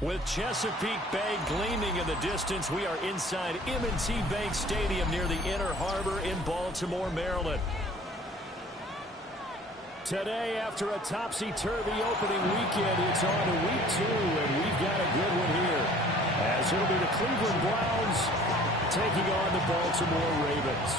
With Chesapeake Bay gleaming in the distance, we are inside M&T Bank Stadium near the Inner Harbor in Baltimore, Maryland. Today, after a topsy-turvy opening weekend, it's on to week 2, and we've got a good one here. As it'll be the Cleveland Browns taking on the Baltimore Ravens.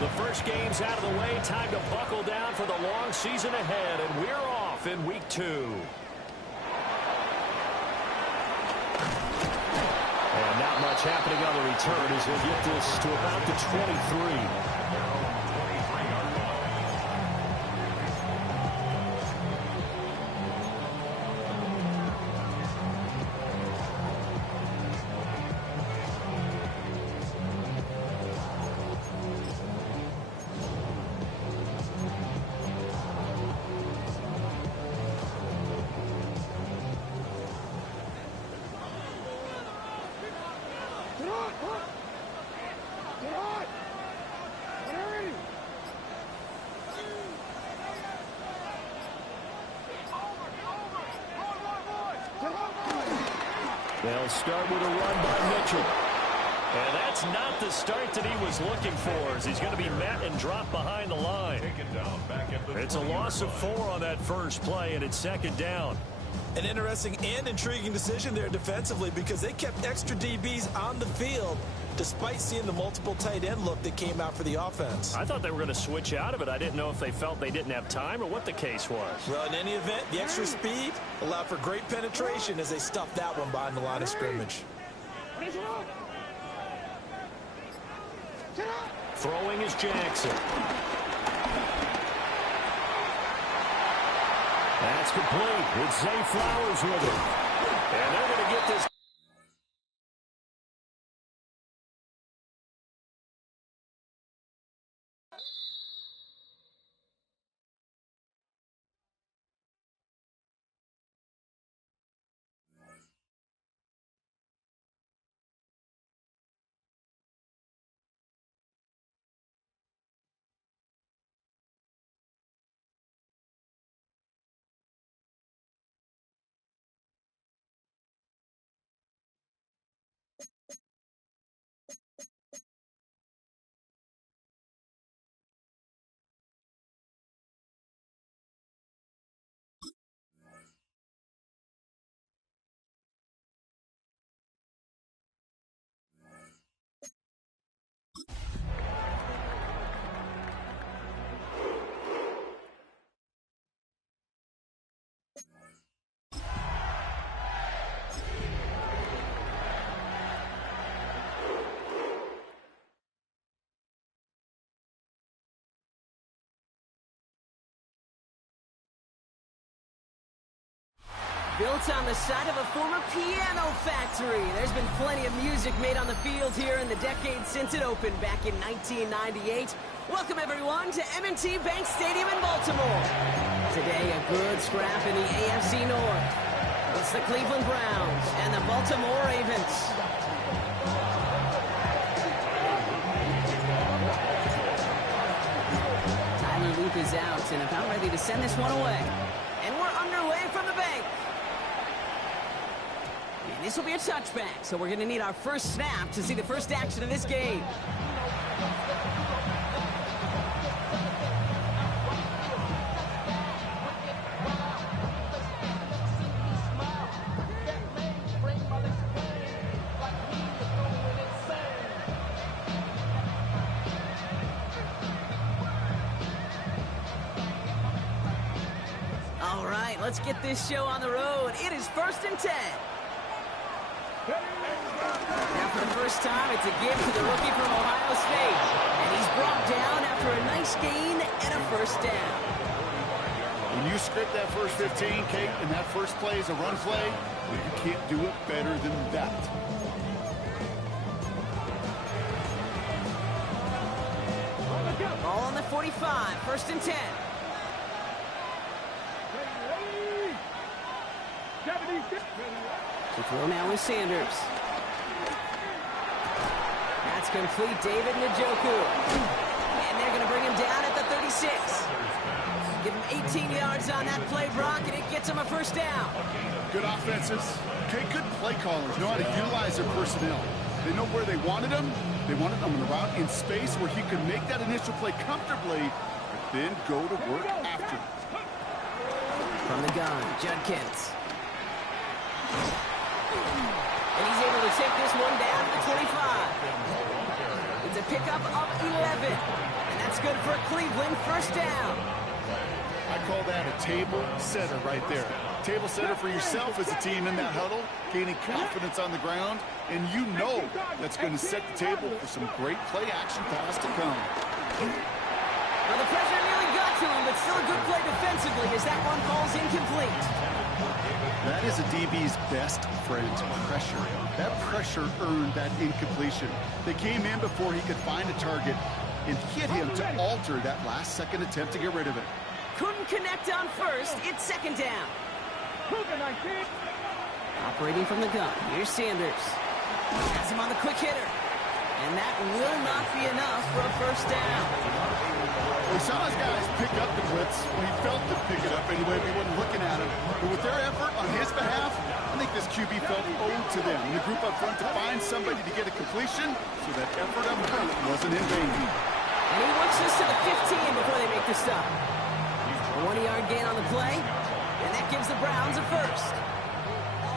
The first game's out of the way. Time to buckle down for the long season ahead, and we're off in week 2. And not much happening on the return as we'll get this to about the 23. They'll start with a run by Mitchell. And that's not the start that he was looking for, as he's going to be met and dropped behind the line. It's a loss of 4 on that first play, and it's second down. An interesting and intriguing decision there defensively, because they kept extra DBs on the field despite seeing the multiple tight end look that came out for the offense. I thought they were going to switch out of it. I didn't know if they felt they didn't have time or what the case was. Well, in any event, the extra speed allowed for great penetration as they stuffed that one behind the line of scrimmage. Throwing is Jackson. That's complete. It's Zay Flowers with it. And they're going to get this. Built on the site of a former piano factory, there's been plenty of music made on the field here in the decade since it opened back in 1998. Welcome, everyone, to M&T Bank Stadium in Baltimore. Today, a good scrap in the AFC North. It's the Cleveland Browns and the Baltimore Ravens. Tyler Loop is out and about ready to send this one away. And we're underway from the bank. And this will be a touchback, so we're going to need our first snap to see the first action of this game. All right, let's get this show on the road. It is 1st and 10. Now for the first time, it's a give to the rookie from Ohio State. And he's brought down after a nice gain and a first down. When you script that first 15, Kate, and that first play is a run play, you can't do it better than that. Ball on the 45, 1st and 10. To throw now is Sanders. That's complete, David Njoku. And they're going to bring him down at the 36. Give him 18 yards on that play, Brock, and it gets him a first down. Good offenses. Okay, good play callers know how to utilize their personnel. They know where they wanted him. They wanted him on the route in space where he could make that initial play comfortably, but then go to work after. From the gun, Judkins. And he's able to take this one down to the 25. It's a pickup of 11. And that's good for Cleveland, first down. I call that a table setter right there. Table setter for yourself as a team in that huddle, gaining confidence on the ground, and you know that's going to set the table for some great play action pass to come. Well, the pressure nearly got to him, but still a good play defensively as that one falls incomplete. That is a DB's best friend, pressure. That pressure earned that incompletion. They came in before he could find a target and hit him to alter that last-second attempt to get rid of it. Couldn't connect on first. It's second down. Operating from the gun. Here's Sanders. Has him on the quick hitter. And that will not be enough for a first down. We saw his guys pick up the blitz. Well, he felt them pick it up anyway. We wasn't looking at him. But with their effort on his behalf, I think this QB felt owed to them. The group up front to find somebody to get a completion, so that effort up front wasn't in vain. And he works this to the 15 before they make the stop. A 1-yard gain on the play, and that gives the Browns a first.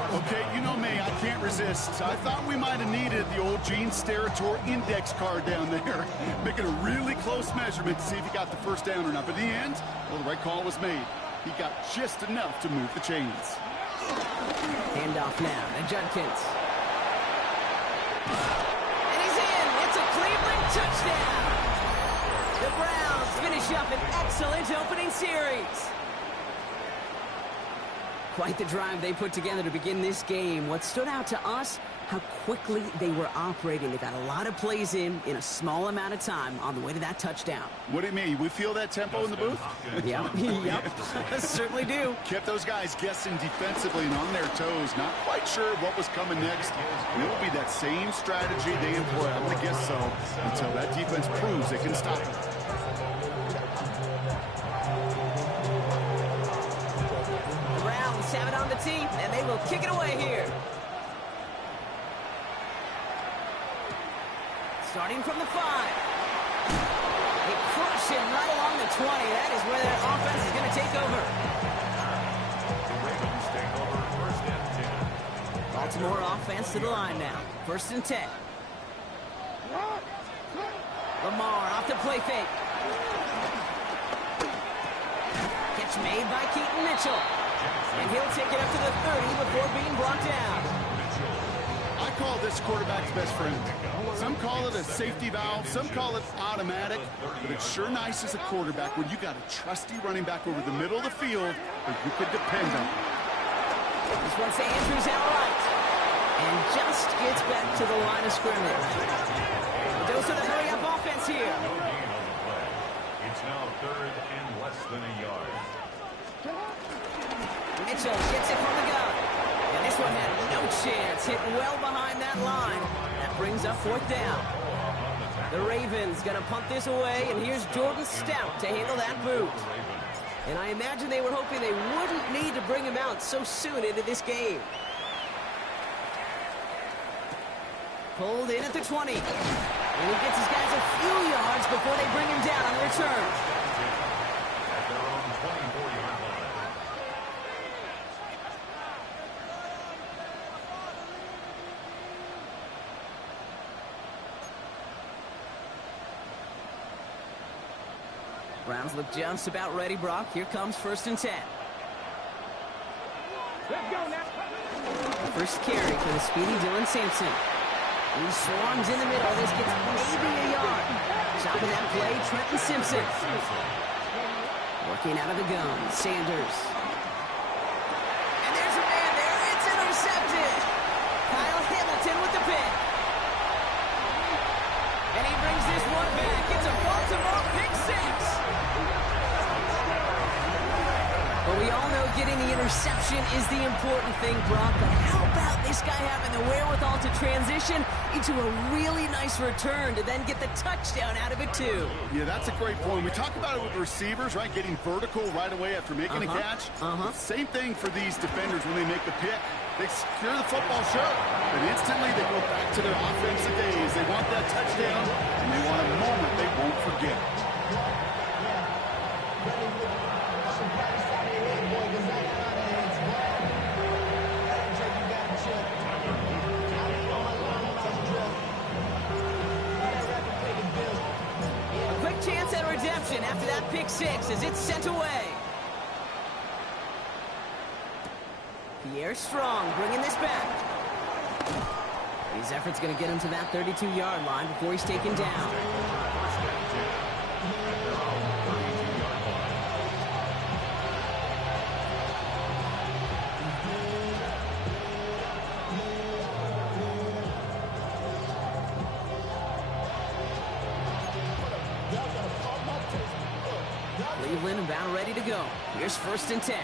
Okay, you know me, I can't resist. I thought we might have needed the old Gene Steratore index card down there, making a really close measurement to see if he got the first down or not. But in the end, well, the right call was made. He got just enough to move the chains. Handoff now to Judkins. And he's in. It's a Cleveland touchdown. The Browns finish up an excellent opening series. Quite the drive they put together to begin this game. What stood out to us, how quickly they were operating. They got a lot of plays in a small amount of time on the way to that touchdown. What do you mean? We feel that tempo in the booth? Yep, yep, certainly do. Kept those guys guessing defensively and on their toes. Not quite sure what was coming next. And it will be that same strategy they employ, I would guess so, until that defense proves they can stop it. Have it on the tee, and they will kick it away here. Starting from the 5. They crush him right along the 20. That is where their offense is going to take over. Baltimore offense to the line now. 1st and 10. Lamar off the play fake. Catch made by Keaton Mitchell. And he'll take it up to the 30 before being brought down. I call this quarterback's best friend. Some call it a safety valve, some call it automatic, but it's sure nice as a quarterback when you got a trusty running back over the middle of the field that you could depend on. This one's to Andrews out right. And just gets back to the line of scrimmage. A dose of the hurry-up offense here. It's now 3rd and less than a yard. Mitchell gets it from the gun. And this one had no chance. Hit well behind that line. That brings up 4th down. The Ravens going to punt this away, and here's Jordan Stout to handle that boot. And I imagine they were hoping they wouldn't need to bring him out so soon into this game. Pulled in at the 20. And he gets his guys a few yards before they bring him down on return. Browns look just about ready, Brock. Here comes 1st and 10. Let's go now. First carry for the speedy Dylan Sampson. He swarms in the middle. This gets maybe a yard. Chopping that play, Trenton Simpson. Working out of the gun, Sanders. And there's a man there. It's intercepted. Kyle Hamilton with the pick. And he brings this one back. It's a Baltimore pick 6. But we all know getting the interception is the important thing, Brock, but how about this guy having the wherewithal to transition into a really nice return to then get the touchdown out of it, too? Yeah, that's a great point. We talk about it with receivers, right? Getting vertical right away after making a catch. Same thing for these defenders when they make the pick. They secure the football, sure, but instantly they go back to their offensive days. They want that touchdown, and they want a moment they won't forget. A quick chance at redemption after that pick six as it's sent away. Pierre Strong bringing this back. His effort's going to get him to that 32-yard line before he's taken down. Cleveland about ready to go. Here's 1st and 10.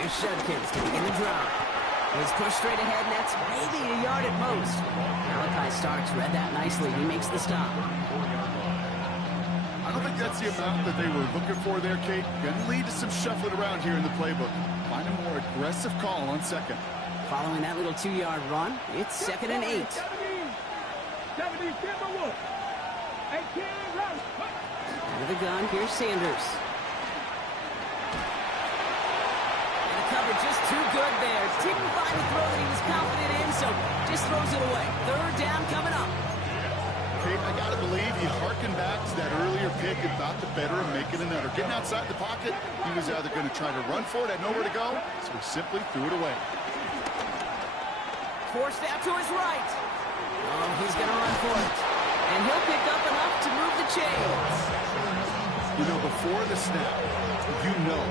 Here's Shudkins to begin the drive. He's pushed straight ahead, and that's maybe a yard at most. Malachi Starks read that nicely. He makes the stop. I don't think that's the amount that they were looking for there, Kate. Going to lead to some shuffling around here in the playbook. Find a more aggressive call on second. Following that little 2-yard run, it's 2nd and 8. Out of the gun, here's Sanders. Cover just too good there. Didn't find the throw that he was confident in, so just throws it away. 3rd down coming up. Kate, I got to believe he harkened back to that earlier pick and thought the better of making another. Getting outside the pocket, he was either going to try to run for it, had nowhere to go, so he simply threw it away. Forced out to his right. Oh, he's going to run for it. And he'll pick up enough to move the chains. You know, before the snap,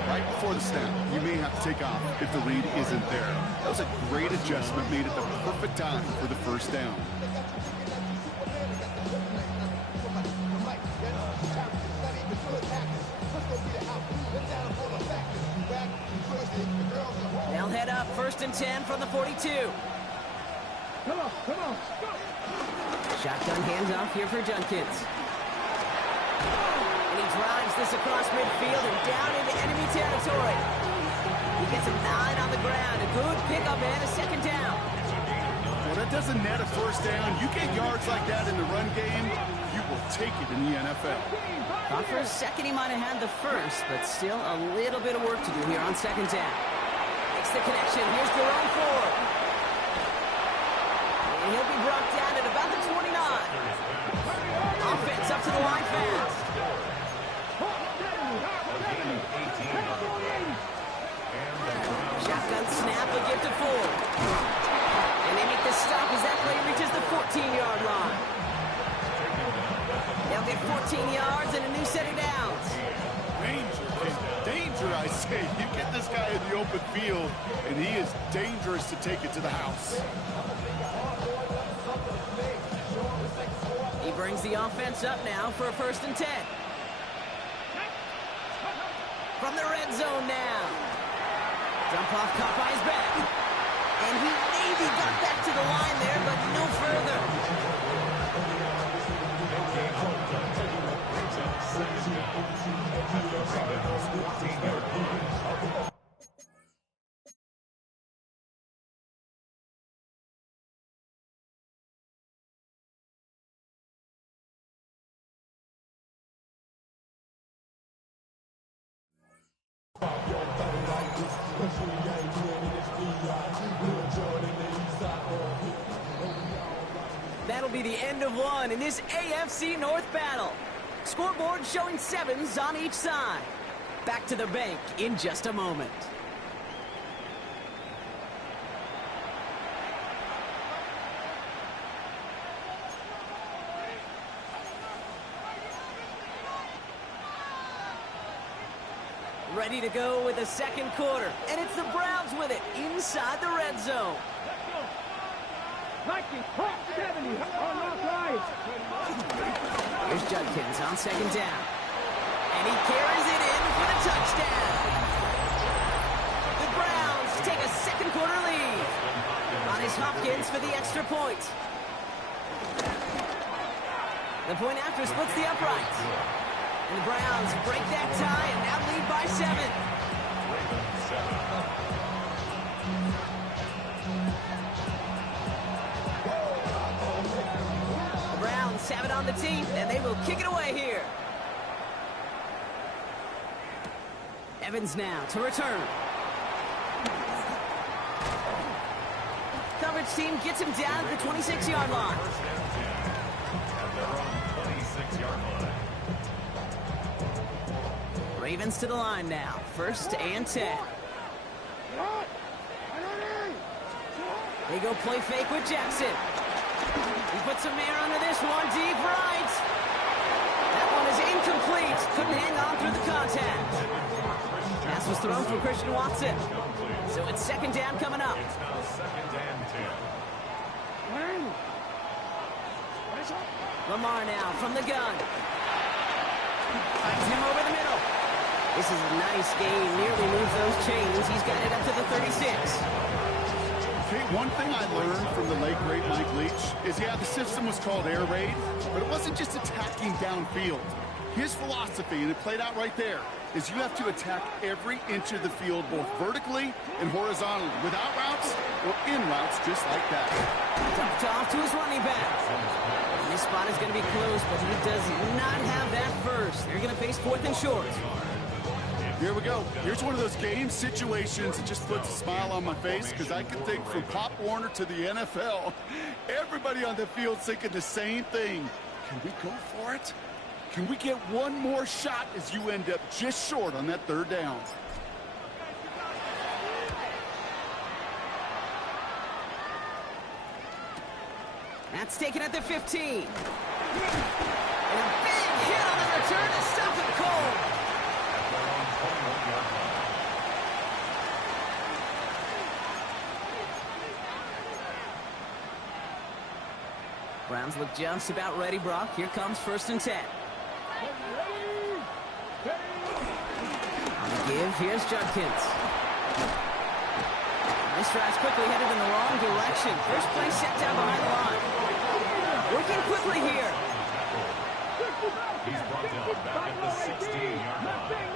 right before the snap, you may have to take off if the read isn't there. That was a great adjustment, made it the perfect time for the 1st down. They'll head up 1st and 10 from the 42. Come on. Shotgun handoff here for Junkins. And he drives this across midfield and down into enemy territory. He gets a 9 on the ground. A good pickup and a 2nd down. Well, that doesn't net a 1st down. You get yards like that in the run game, you will take it in the NFL. Thought for a second he might have had the 1st, but still a little bit of work to do here on 2nd down. Makes the connection. Here's Jerome Ford. And he'll be brought down at about the 29. Offense up to the line fast. Shotgun snap, a gift to Ford. And they make the stop as that play reaches the 14-yard line. They'll get 14 yards and a new set of downs. Danger, I say. You get this guy in the open field, and he is dangerous to take it to the house. He brings the offense up now for a 1st and 10. From the red zone now. Dump off caught by his back. And he maybe got back to the line there, but no further. That'll be the end of one in this AFC North battle. Scoreboard showing 7s on each side. Back to the bank in just a moment. Ready to go with the 2nd quarter. And it's the Browns with it inside the red zone. Here's Judkins on 2nd down. And he carries it in for the touchdown. The Browns take a second quarter lead. On is Hopkins for the extra point. The point after splits the uprights. And the Browns break that tie and now lead by 7. The Browns have it on the tee, and they will kick it away here. Evans now to return. Coverage team gets him down at the 26-yard line. Ravens to the line now. 1st and 10. They go play fake with Jackson. He puts some air under this one. Deep right. That one is incomplete. Couldn't hang on through the contact. Pass was thrown for Christian Watson. So it's 2nd down coming up. It's now 2nd and 10. Lamar now from the gun. Finds him over the middle. This is a nice game. Nearly moves those chains. He's got it up to the 36. Okay, one thing I learned from the late, great Mike Leach is, yeah, the system was called air raid, but it wasn't just attacking downfield. His philosophy, and it played out right there, is you have to attack every inch of the field, both vertically and horizontally, without routes or in routes, just like that. Dumped off to his running back. And this spot is going to be close, but he does not have that first. They're going to face 4th and short. Here we go. Here's one of those game situations that just puts a smile on my face, because I can think from Pop Warner to the NFL, everybody on the field thinking the same thing. Can we go for it? Can we get one more shot as you end up just short on that 3rd down? That's taken at the 15. And a big hit on the return to stop him cold. Browns look just about ready, Brock. Here comes 1st and 10. On the give, here's Judkins. This drive's quickly headed in the wrong direction. First play set down behind the line. Working quickly here. He's brought down back at the 16-yard line.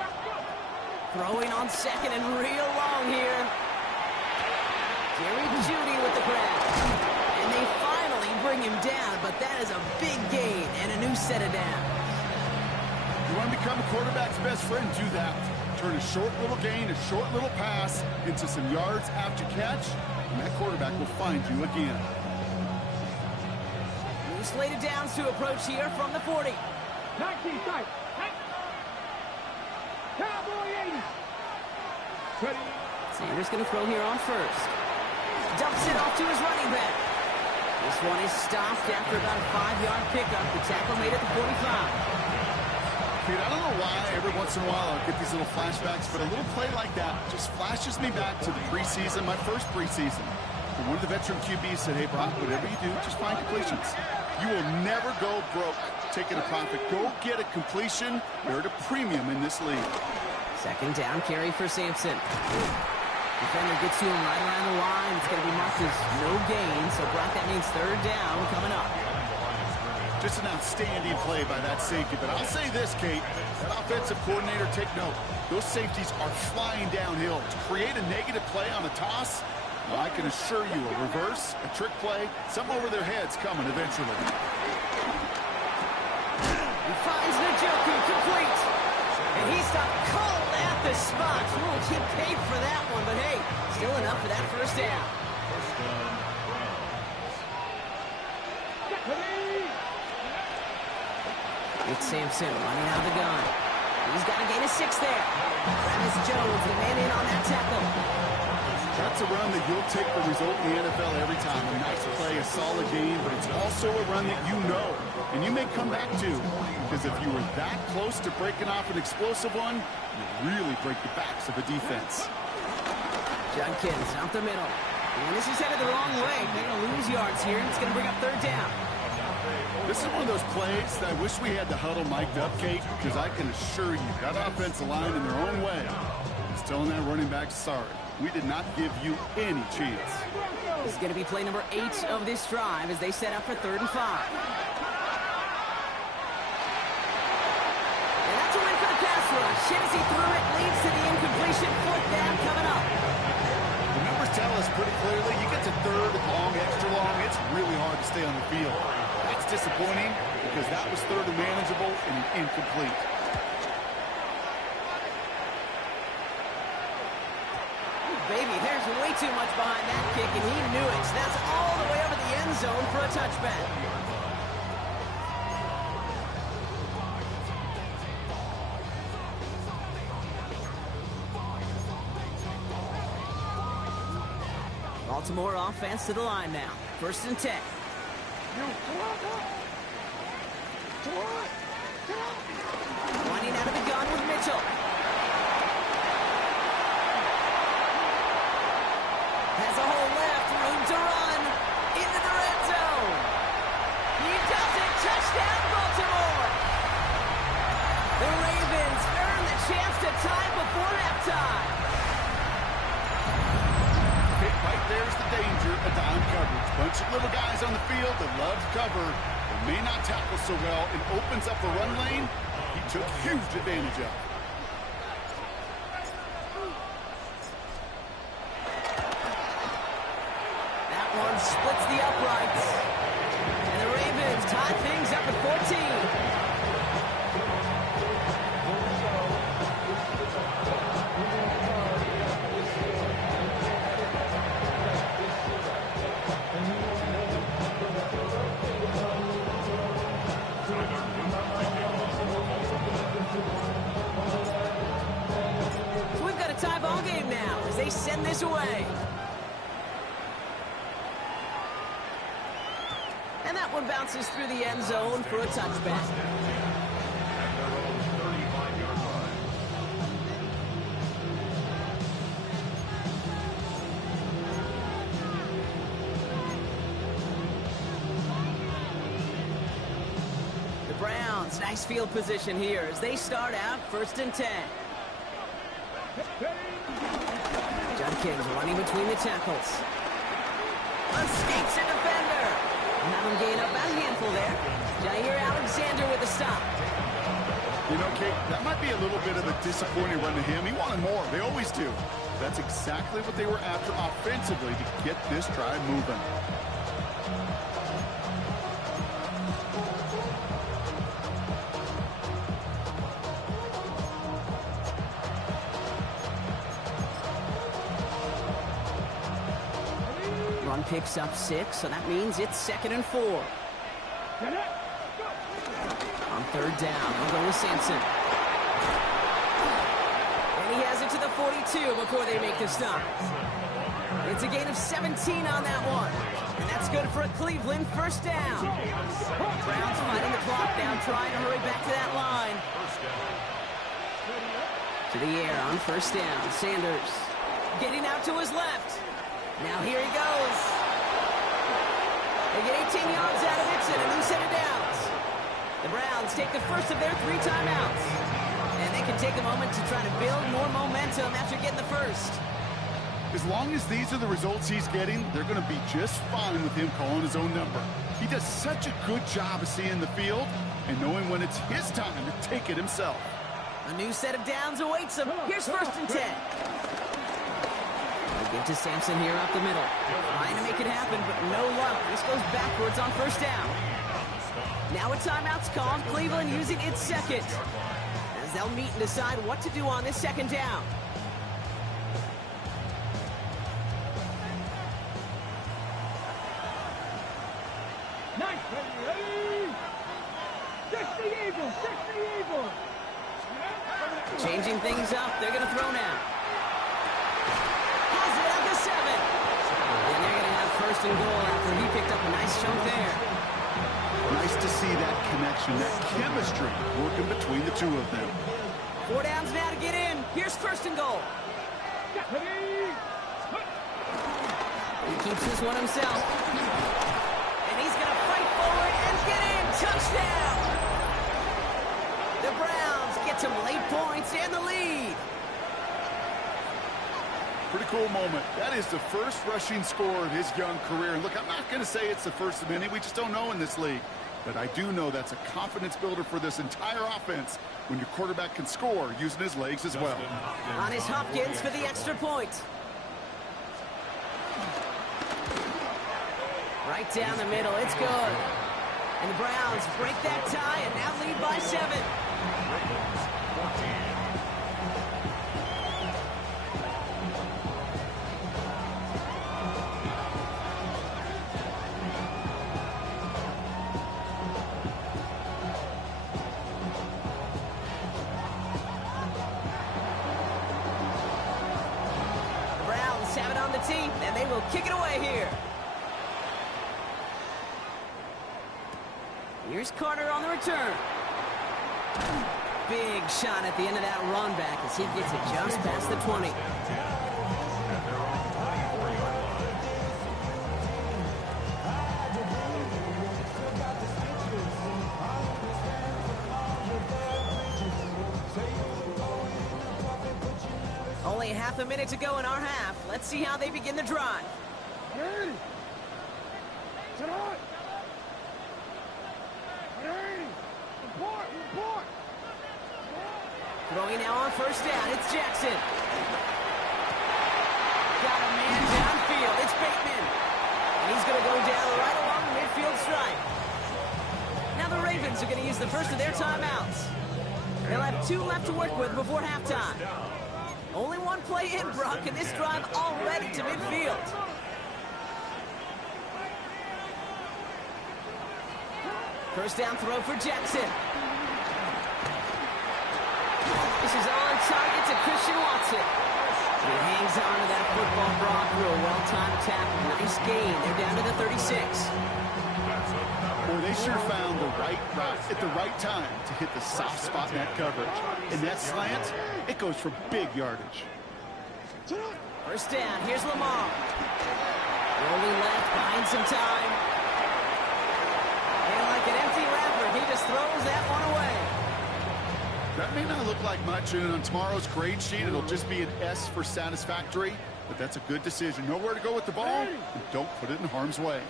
Throwing on 2nd and real long here. Jerry Jeudy with the grab. And they finally bring him down, but that is a big gain and a new set of downs. You want to become a quarterback's best friend? Do that. Turn a short little gain, a short little pass into some yards after catch, and that quarterback will find you again. New slated downs to approach here from the 40. 19 strike. Cowboy 80. Ready. Sanders going to throw here on 1st. Dumps it off to his running back. This one is stopped after about a 5-yard pickup. The tackle made at the 45. Dude, I don't know why every once in a while I'll get these little flashbacks, but a little play like that just flashes me back to the preseason, my first preseason. And one of the veteran QBs said, hey, Brock, whatever you do, just find completions. You will never go broke taking a profit. Go get a completion. You're at a premium in this league. 2nd down carry for Sampson. Defender gets to him right around the line. It's going to be marked as no gain, so Brock, that means 3rd down coming up. Just an outstanding play by that safety. But I'll say this, Kate, that offensive coordinator, take note. Those safeties are flying downhill. To create a negative play on a toss, well, I can assure you a reverse, a trick play, something over their heads coming eventually. He finds Njoku complete. And he stopped cold at the spot. We'll keep paid for that one, but hey, still enough for that 1st down. It's Sampson running out of the gun. He's got a gain of 6 there. Travis Jones, the man in on that tackle. That's a run that you'll take the result in the NFL every time. A nice play, a solid game, but it's also a run that you know, and you may come back to, because if you were that close to breaking off an explosive one, you really break the backs of a defense. Judkins out the middle. And this is headed the wrong way. They're going to lose yards here, and it's going to bring up 3rd down. This is one of those plays that I wish we had the huddle mic'd up, Kate, because I can assure you that offensive line in their own way is telling that running back, sorry, we did not give you any chance. This is going to be play number 8 of this drive as they set up for 3rd and 5. And that's a win for the pass rush. Shinsey threw it, leads to the incompletion. 4th down coming up. The numbers tell us pretty clearly, you get to 3rd and long, extra long, it's really hard to stay on the field. That's disappointing because that was 3rd and manageable and incomplete. Baby, there's way too much behind that kick, and he knew it. So that's all the way over the end zone for a touchback. Baltimore offense to the line now. 1st and 10. Running out of the gun with Mitchell. Has a hole left, room to run, into the red zone. He does it, touchdown Baltimore. The Ravens earn the chance to tie before halftime. Right there's the danger of dime coverage. Bunch of little guys on the field that love to cover, but may not tackle so well, and opens up a run lane he took huge advantage of. One splits the uprights. And the Ravens tie things up at 14. So we've got a tie ball game now as they send this away. And that one bounces through the end zone for a touchback. The Browns, nice field position here as they start out 1st and 10. Judkins running between the tackles. Escapes a defender. Have him gain up about a handful there. Jair Alexander with a stop. You know, Kate, that might be a little bit of a disappointing run to him. He wanted more. They always do. That's exactly what they were after offensively to get this drive moving. Picks up 6, so that means it's 2nd and 4. On 3rd down, we'll go with Sampson. And he has it to the 42 before they make the stop. It's a gain of 17 on that one. And that's good for a Cleveland 1st down. Browns fighting the clock down, trying to hurry back to that line. To the air on 1st down. Sanders getting out to his left. Now here he goes. They get 18 yards out of it and a new set of downs. The Browns take the first of their 3 timeouts. And they can take a moment to try to build more momentum after getting the first. As long as these are the results he's getting, they're going to be just fine with him calling his own number. He does such a good job of seeing the field and knowing when it's his time to take it himself. A new set of downs awaits him. Here's 1st and 10. Give to Sampson here up the middle. Trying to make it happen, but no luck. This goes backwards on 1st down. Now a timeout's called. Cleveland using its 2nd. As they'll meet and decide what to do on this 2nd down. Nice. Ready. 60 Eagles. 60 Eagles. Changing things up. They're going to throw now. Has it at the 7. And they're going to have 1st and goal after he picked up a nice chunk there. Nice to see that connection, that chemistry working between the two of them. 4 downs now to get in. Here's 1st and goal. He keeps this one himself. And he's going to fight forward and get touchdown! The Browns get some late points and the lead. Pretty cool moment. That is the first rushing score of his young career. And look, I'm not going to say it's the first of many. We just don't know in this league. But I do know that's a confidence builder for this entire offense when your quarterback can score using his legs as well. On his Hopkins for the extra point. Right down the middle. It's good. And the Browns break that tie and now lead by 7. The Browns have it on the tee, and they will kick it away here. Here's Carter on the return. Big shot at the end of that run back as he gets it just past the 20. Only half a minute to go in our half. Let's see how they begin the drive. Ready? Sit on. Ready? Report, report. Throwing now on first down. It's Jackson. Got a man downfield. It's Bateman. And he's going to go down right along the midfield stripe. Now the Ravens are going to use the first of their timeouts. They'll have 2 left to work with before halftime. Only one play in, Brock, and this drive already to midfield. First down throw for Jackson. This is on target to Christian Watson. He hangs on to that football, Brock, through a well-timed tackle. Nice gain. They're down to the 36. Boy, they sure found the right route at the right time to hit the soft spot in that coverage. And that slant, it goes for big yardage. First down. Here's Lamar. Rolling left, buying some time. And like an empty wrapper, he just throws that one away. That may not look like much, and on tomorrow's grade sheet, it'll just be an S for satisfactory, but that's a good decision. Know where to go with the ball, and don't put it in harm's way.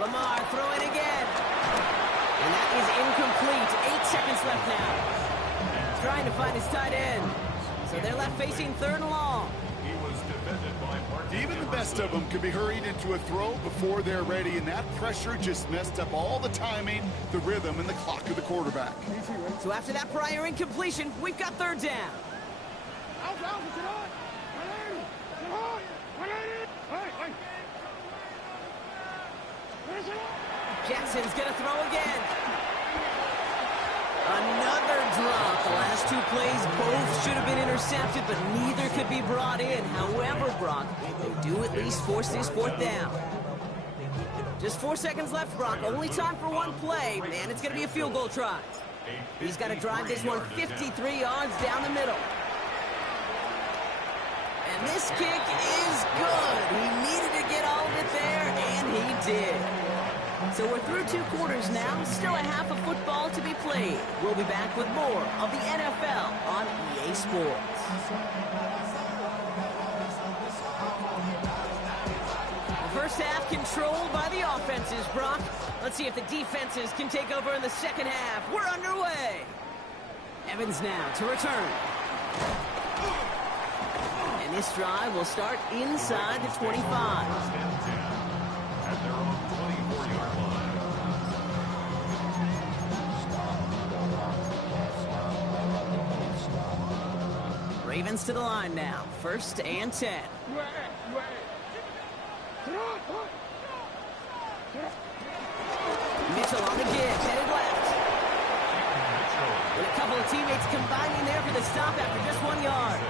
Lamar throwing again. And that is incomplete. 8 seconds left now. Trying to find his tight end. So they're left facing 3rd and long. Even the best of them could be hurried into a throw before they're ready, and that pressure just messed up all the timing, the rhythm, and the clock of the quarterback. So after that prior incompletion, we've got 3rd down. Jackson's going to throw again. Another drop. The last 2 plays both should have been intercepted, but neither could be brought in. However, Brock, they do at least force this 4th down. Just 4 seconds left, Brock. Only time for one play, and it's going to be a field goal try. He's got to drive this one 53 yards down the middle. And this kick is good. He needed to get all of it there, and he did. So we're through 2 quarters now. Still a half of football to be played. We'll be back with more of the NFL on EA Sports. The first half controlled by the offenses, Brock. Let's see if the defenses can take over in the second half. We're underway. Evans now to return. And this drive will start inside the 25. Ravens to the line now. 1st and 10. Mitchell on the give, headed left. And a couple of teammates combining there for the stop after just 1 yard.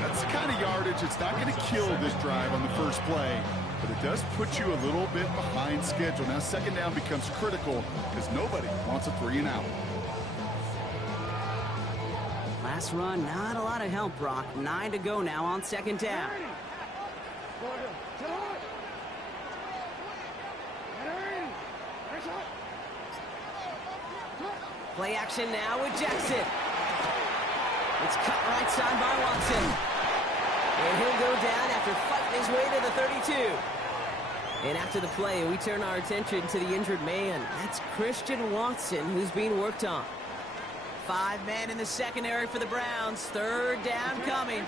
That's the kind of yardage that's not going to kill this drive on the first play, but it does put you a little bit behind schedule. Now 2nd down becomes critical because nobody wants a 3 and out. Last run, not a lot of help, Brock. 9 to go now on 2nd down. Play action now with Jackson. It's cut right side by Watson. And he'll go down after fighting his way to the 32. And after the play, we turn our attention to the injured man. That's Christian Watson, who's being worked on. 5 men in the secondary for the Browns. Third down coming.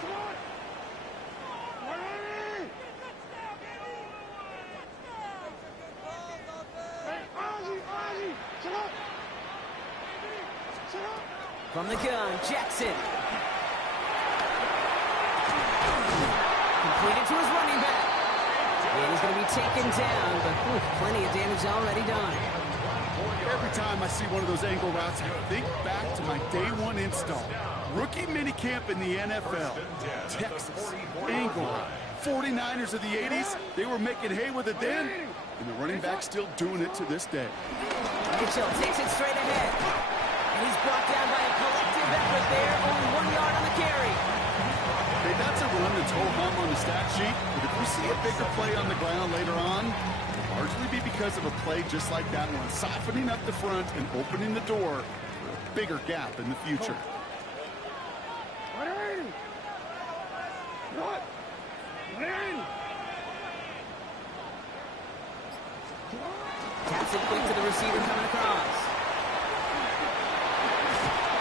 From the gun, Jackson. Completed to his running back. And he's going to be taken down, but plenty of damage already done. Every time I see one of those angle routes, I think back to my day one install. Rookie minicamp in the NFL. Texas, angle route. 49ers of the 80s, they were making hay with it then, and the running back's still doing it to this day. Mitchell takes it straight ahead. And he's brought down by a collective effort there, only 1 yard on the carry. Okay, that's a run that's ho-hum on the stat sheet, but if we see a bigger play on the ground later on, it'll largely be because of a play just like that one, softening up the front and opening the door for a bigger gap in the future. Taps it quick to the receiver coming across.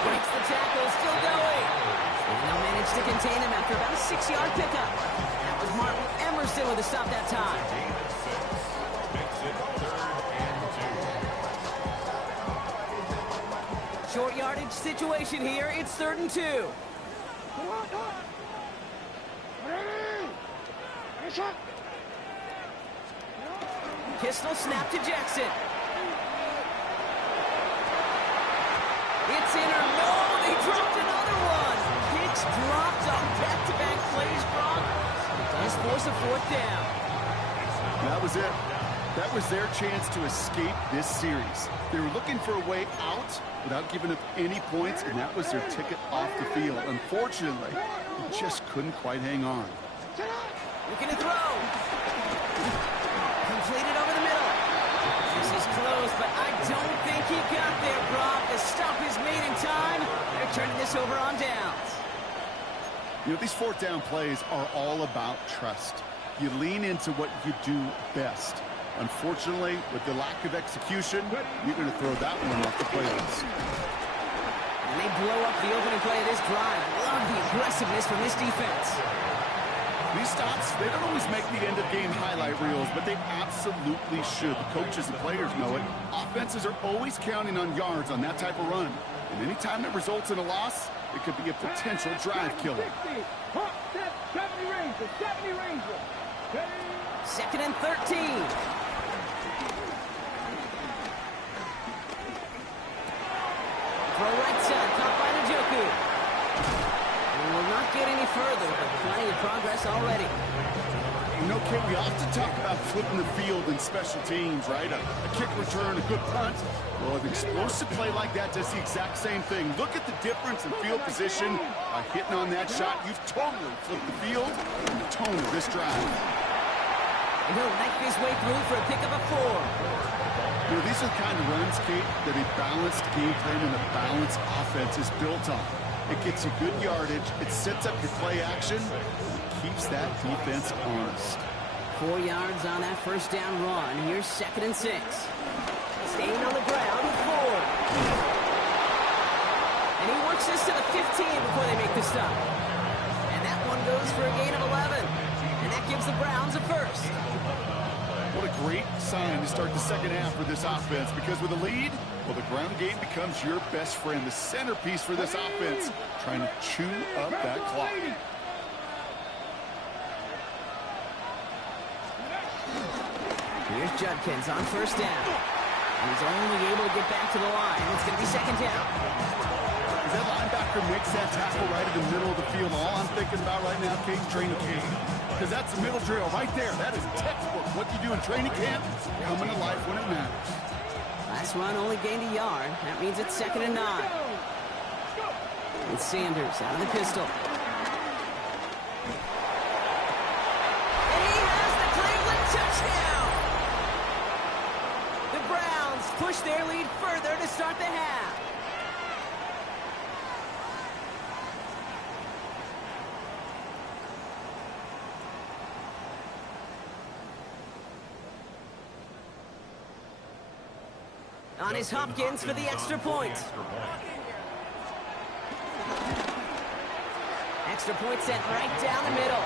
Breaks the tackle, still going. And they'll manage to contain him after about a 6-yard pickup. That was Martin Emerson with a stop that time. Short yardage situation here. It's 3rd and 2. Pistol snap to Jackson. It's in or no, they dropped another one. Pitch dropped on back-to-back plays, Brock. It does force a 4th down. That was it. That was their chance to escape this series. They were looking for a way out without giving up any points, and that was their ticket off the field. Unfortunately, they just couldn't quite hang on. Looking to throw. Completed over the middle. This is close, but I don't think he got there, Brock. The stop is made in time. They're turning this over on downs. You know, these 4th down plays are all about trust. You lean into what you do best. Unfortunately, with the lack of execution, you're going to throw that one off the playlist. And they blow up the opening play of this drive. Love the aggressiveness from this defense. These stops, they don't always make the end-of-game highlight reels, but they absolutely should. The coaches and players know it. Offenses are always counting on yards on that type of run. And any time that results in a loss, it could be a potential drive killer. 2nd and 13. Throw right side, caught by Njoku. And will not get any further, but plenty of progress already. You know, Kate, we often talk about flipping the field in special teams, right? A kick return, a good punt. Well, an explosive play like that does the exact same thing. Look at the difference in field position. By hitting on that shot, you've totally flipped the field and the tone of this drive. And he'll knife his way through for a pickup of 4. You know, these are the kind of runs, Kate, that a balanced game plan and a balanced offense is built on. It gets you good yardage, it sets up your play action, and it keeps that defense honest. 4 yards on that 1st down run. Here's 2nd and 6. Staying on the ground with Ford. And he works this to the 15 before they make the stop. And that one goes for a gain of 11. And that gives the Browns a 1st. What a great sign to start the 2nd half for this offense, because with a lead, well, the ground game becomes your best friend, the centerpiece for this offense, trying to chew up that clock. Here's Judkins on 1st down. He's only able to get back to the line. It's going to be 2nd down. As that linebacker makes that tackle right in the middle of the field, all I'm thinking about right now, Kate, training camp. Because that's the middle drill right there. That is textbook. What you do in training camp, coming to life when it matters. Last run only gained a yard. That means it's 2nd and 9. With Sanders out of the pistol. And he has the Cleveland touchdown! The Browns push their lead further to start the half. On his Hopkins for the extra point. Extra point sent right down the middle.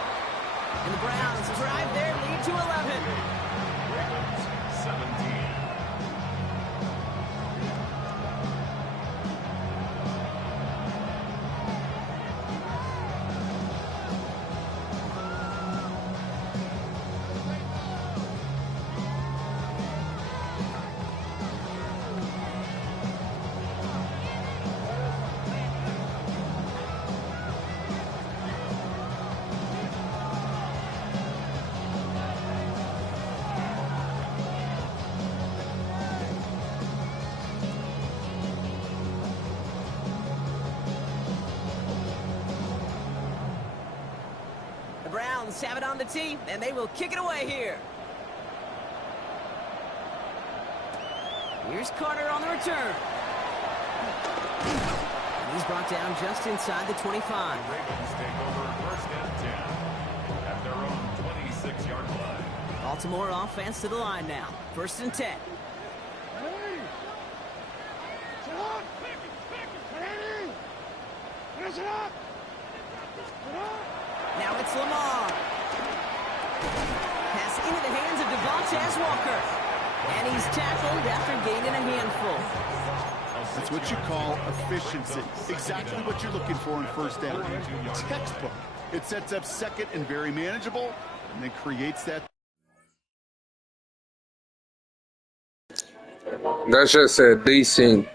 And the Browns drive their lead to 11. Ravens 17. Browns have it on the tee, and they will kick it away here. Here's Carter on the return. And he's brought down just inside the 25. The Ravens take over first and 10 at their own 26-yard line. Baltimore offense to the line now. First and 10. Ready. Sit up. Ready. Press it up. Sit up. Now it's Lamar. Pass into the hands of Devontae Walker. And he's tackled after gaining a handful. That's what you call efficiency. Exactly what you're looking for in first down. Textbook. It sets up second and very manageable, and then creates that. That's just a decent